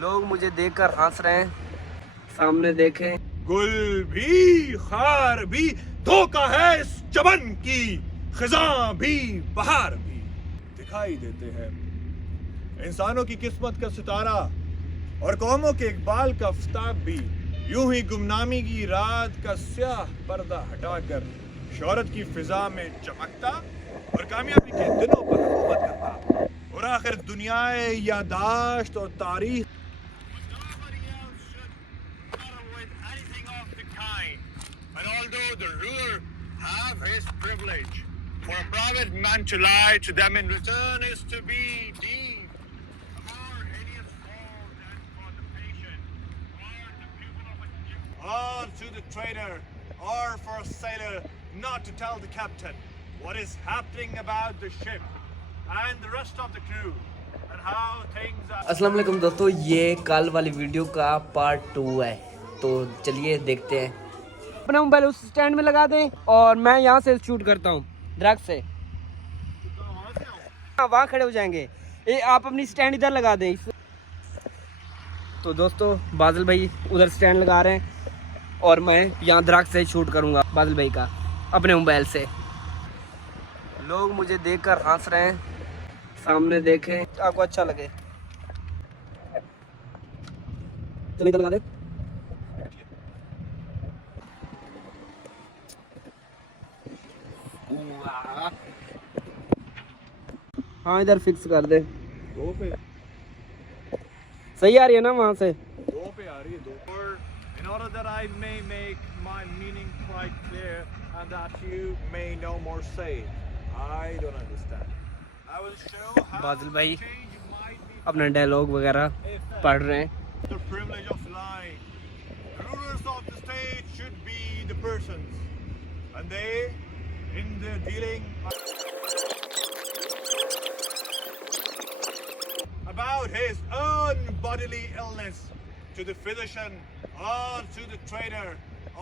लोग मुझे देखकर हंस रहे हैं, सामने देखें। गुल भी खार भी धोखा है इस चमन की, खिजां भी बहार भी दिखाई देते हैं। इंसानों की किस्मत का सितारा और कौमों के इकबाल का आफ्ताब भी यूं ही गुमनामी की रात का स्याह पर्दा हटाकर शोहरत की फिजा में चमकता और कामयाबी के दिनों पर हुकूमत करता, और आखिर दुनियाए यादाश्त और तारीख And although the ruler have his privilege, for a private man to lie to them in return is to be deemed a more hideous fault than for the patient or the pupil of a Egypt. Or to the trader, or for a sailor not to tell the captain what is happening about the ship and the rest of the crew and how things are. अस्सलाम वालेकुम दोस्तों, ये कल वाली video का part 2 है, तो चलिए देखते हैं। अपना मोबाइल उस स्टैंड में लगा दें और मैं यहाँ से शूट करता हूँ दरख्त से। हाँ, वहाँ खड़े हो जाएंगे। आप अपनी स्टैंड इधर लगा दें। तो दोस्तों, बादल भाई उधर स्टैंड लगा रहे हैं और मैं यहाँ दरख्त से शूट करूँगा बादल भाई का अपने मोबाइल से। लोग मुझे देखकर हंस रहे हैं, सामने देखें, आपको अच्छा लगे। चलिए लगा दे। हाँ, इधर फिक्स कर दे। दो पे सही आ रही है ना वहाँ से? दो पे आ रही है, दो पर in order that I may make my meaning quite clear and that you may no more say I don't understand. I will show how बादल भाई change might be अपना डायलॉग वगैरह पढ़ रहे हैं। the privilege of lying. The rulers of the state should be the persons and they in the dealing about his own bodily illness to the physician or to the trader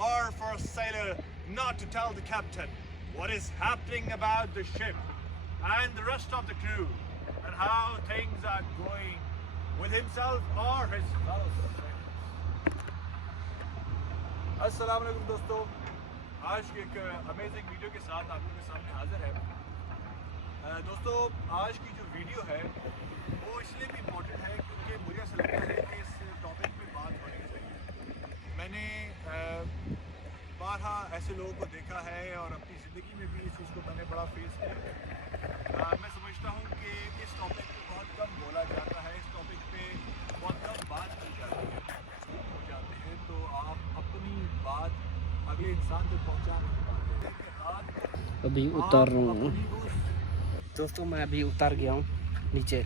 or for a sailor not to tell the captain what is happening about the ship and the rest of the crew and how things are going with himself or his fellow sailors. अस्सलाम वालेकुम दोस्तों, आज की एक amazing video के साथ आपके सामने हाजिर है। दोस्तों, आज की जो वीडियो है वो इसलिए भी इम्पोर्टेंट है क्योंकि मुझे ऐसा लगता है कि इस टॉपिक पे बात होनी चाहिए। मैंने बारहा ऐसे लोगों को देखा है और अपनी ज़िंदगी में भी इस चीज़ को मैंने बड़ा फेस किया है। मैं समझता हूँ कि इस टॉपिक पे बहुत कम बोला जाता है, इस टॉपिक पे बहुत कम बात की जाती है। हो जाते हैं तो आप अपनी बात अगले इंसान तक पहुँचा नहीं पाते। अभी उतर रहा हूँ दोस्तों, मैं अभी उतर गया हूँ नीचे।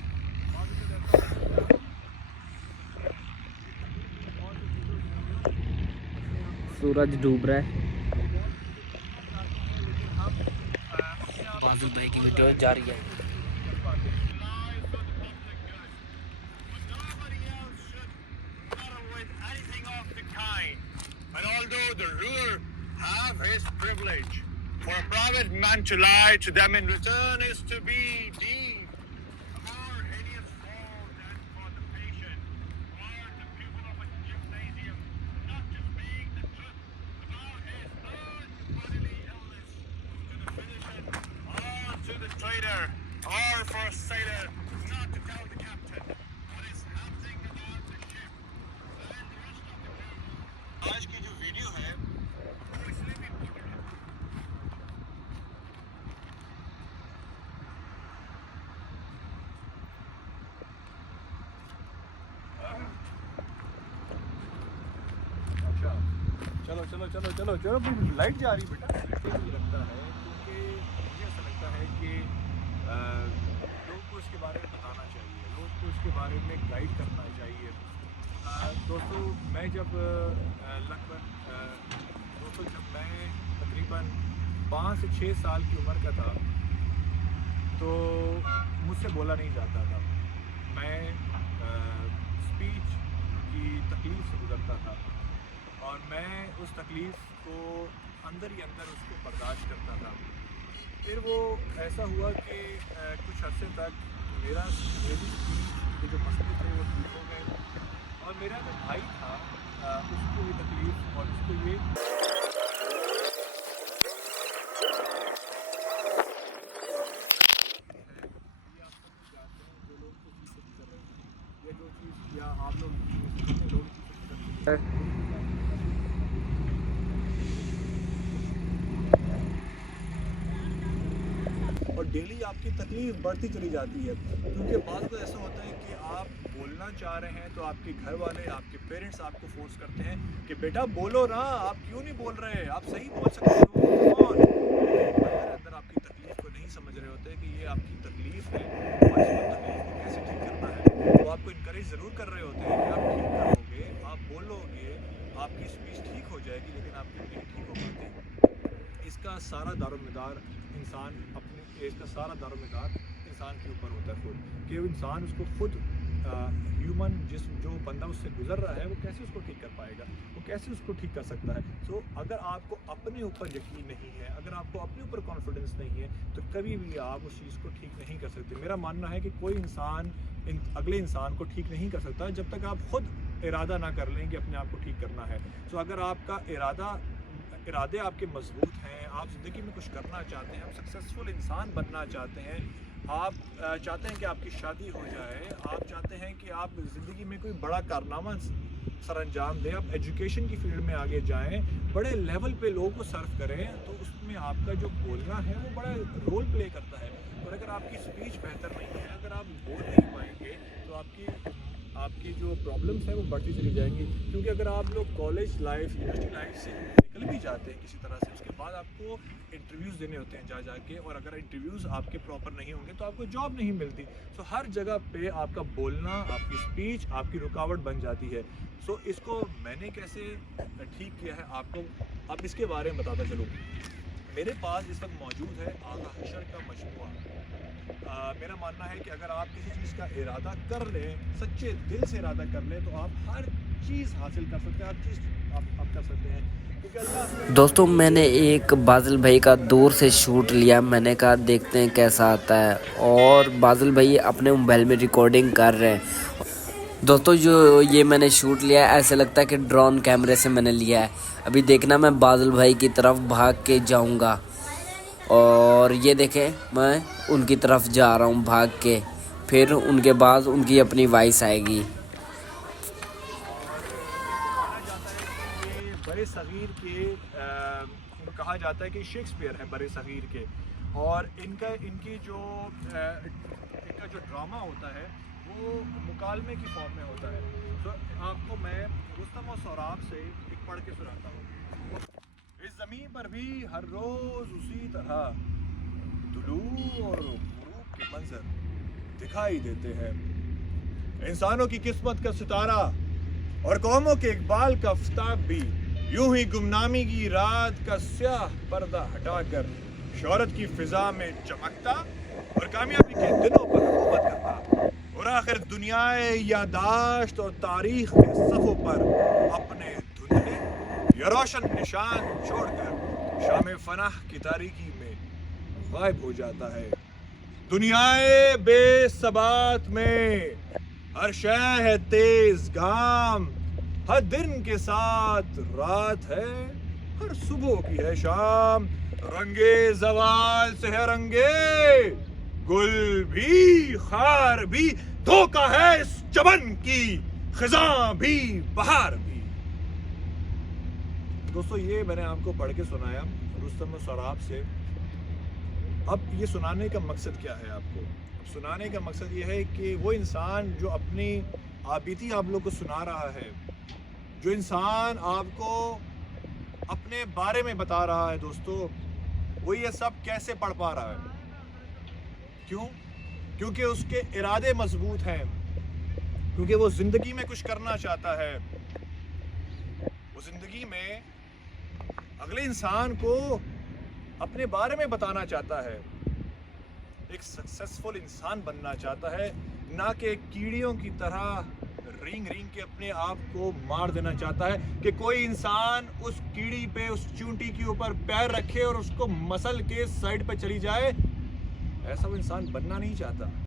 सूरज डूब रहा है। बादल भाई की वीडियो जा रही है। And although the ruler have his privilege, for a private man to lie to them in return is to be deemed a more hideous fault than for the patient or the pupil of a gymnasium not to speak the truth about his own bodily illness to the physician or to the trader or for a sailor not to tell the captain what is happening about the ship and the rest of the crew. आज की जो video है वो इसलिए भी important है। चलो चलो चलो चलो चलो लाइट जा रही बेटा। लगता है क्योंकि मुझे ऐसा लगता है कि लोगों को इसके बारे में बताना चाहिए, लोगों को इसके बारे में गाइड करना चाहिए। दोस्तों, मैं जब तकरीबन 5 से 6 साल की उम्र का था तो मुझसे बोला नहीं जाता था। मैं स्पीच की तकलीफ़ से गुज़रता था और मैं उस तकलीफ़ को अंदर ही अंदर उसको बर्दाश्त करता था। फिर वो ऐसा हुआ कि कुछ अर्से तक मेरी स्पीच के जो मसले थे वो ठीक हो गए मेरा जो भाई था उसको ये तकलीफ और उसको ये आप लोग और डेली आपकी तकलीफ बढ़ती चली जाती है, क्योंकि बाद में ऐसा होता है कि आप बोलना चाह रहे हैं तो आपके घर वाले, आपके पेरेंट्स आपको फोर्स करते हैं कि बेटा बोलो ना, आप क्यों नहीं बोल रहे, आप सही बोल सकते हो। और अंदर अंदर आपकी तकलीफ को नहीं समझ रहे होते कि ये आपकी तकलीफ है और इस तकलीफ को कैसे ठीक करना है। तो आपको इनकरेज ज़रूर कर रहे होते हैं कि आप ठीक करोगे, आप बोलोगे, आपकी स्पीच ठीक हो जाएगी, लेकिन आपकी नहीं ठीक हो पाती। इसका सारा दारोमदार इंसान इसका सारा दारोमदार इंसान के ऊपर होता है खुद, कि वो इंसान उसको खुद ह्यूमन जो बंदा उससे गुजर रहा है वो कैसे उसको ठीक कर पाएगा, वो कैसे उसको ठीक कर सकता है। सो अगर आपको अपने ऊपर यकीन नहीं है, अगर आपको अपने ऊपर कॉन्फिडेंस नहीं है, तो कभी भी आप उस चीज़ को ठीक नहीं कर सकते। मेरा मानना है कि कोई इंसान अगले इंसान को ठीक नहीं कर सकता जब तक आप खुद इरादा ना कर लें कि अपने आप को ठीक करना है। सो अगर आपका इरादे आपके मजबूत हैं, आप ज़िंदगी में कुछ करना चाहते हैं, आप सक्सेसफुल इंसान बनना चाहते हैं, आप चाहते हैं कि आपकी शादी हो जाए, आप चाहते हैं कि आप ज़िंदगी में कोई बड़ा कारनामा सर अंजाम दें, आप एजुकेशन की फील्ड में आगे जाएं, बड़े लेवल पे लोगों को सर्व करें, तो उसमें आपका जो बोलना है वो बड़ा रोल प्ले करता है। और अगर आपकी स्पीच बेहतर नहीं है, अगर आप बोल नहीं पाएंगे, तो आपकी जो प्रॉब्लम्स हैं वो बढ़ती चली जाएंगी। क्योंकि अगर आप लोग कॉलेज लाइफ, यूनिवर्सिटी लाइफ से निकल भी जाते हैं किसी तरह से, उसके बाद आपको इंटरव्यूज़ देने होते हैं जा के, और अगर इंटरव्यूज़ आपके प्रॉपर नहीं होंगे तो आपको जॉब नहीं मिलती। सो हर जगह पे आपका बोलना, आपकी स्पीच आपकी रुकावट बन जाती है। सो इसको मैंने कैसे ठीक किया है आपको अब इसके बारे में बताता चलूँ। मेरे पास इस वक्त मौजूद है आगा हशर का मजमूआ। मेरा मानना है कि अगर आप किसी चीज़ का इरादा कर लें, सच्चे दिल से इरादा कर लें, तो आप हर चीज़ हासिल कर सकते हैं, हर चीज़ आप कर सकते हैं। दोस्तों मैंने एक बादल भाई का दूर से शूट लिया, मैंने कहा देखते हैं कैसा आता है, और बादल भाई अपने मोबाइल में रिकॉर्डिंग कर रहे हैं। दोस्तों जो ये मैंने शूट लिया है, ऐसे लगता है कि ड्रोन कैमरे से मैंने लिया है। अभी देखना मैं बादल भाई की तरफ भाग के जाऊंगा, और ये देखें मैं उनकी तरफ जा रहा हूँ भाग के, फिर उनके बाद उनकी अपनी वॉइस आएगी। बड़े सगीर के कहा जाता है कि शेक्सपियर है बड़े सगीर के, और इनका जो ड्रामा होता है वो मुकालमे की फॉर्म में होता है। तो आपको मैं रुस्तम और सौराब से एक पढ़ के सुनाता हूँ। इस ज़मीन पर भी हर रोज़ उसी तरह तुलू और गुरूब के मंजर दिखाई देते हैं। इंसानों की किस्मत का सितारा और कौमों के इकबाल का आफ्ताब भी यूं ही गुमनामी की रात का स्याह पर्दा हटाकर शोहरत की फिजा में चमकता और कामयाबी के दिनों पर हुकूमत करता, और आखिर दुनियाए यादाश्त और तारीख के सफ़ों पर अपने धुंधले या रोशन निशान छोड़कर शाम फनाह की तारीकी में गायब हो जाता है। दुनियाए बेसबात में हर शय है तेज गाम, हर दिन के साथ रात है, हर सुबह की है शाम। रंगे जवाल से है रंगे, गुल भी खार भी, धोखा है इस चमन की, खिजां भी बहार भी। दोस्तों ये मैंने आपको पढ़ के सुनाया रुस्तम सराब से। अब ये सुनाने का मकसद क्या है आपको? सुनाने का मकसद ये है कि वो इंसान जो अपनी आबिदी आप लोग को सुना रहा है, जो इंसान आपको अपने बारे में बता रहा है दोस्तों, वो ये सब कैसे पढ़ पा रहा है? क्यों? क्योंकि उसके इरादे मजबूत हैं, क्योंकि वो ज़िंदगी में कुछ करना चाहता है। वो ज़िंदगी में अगले इंसान को अपने बारे में बताना चाहता है, एक सक्सेसफुल इंसान बनना चाहता है, ना कि कीड़ियों की तरह रिंग के अपने आप को मार देना चाहता है कि कोई इंसान उस कीड़ी पे, उस चूंटी के ऊपर पैर रखे और उसको मसल के साइड पे चली जाए। ऐसा वो इंसान बनना नहीं चाहता।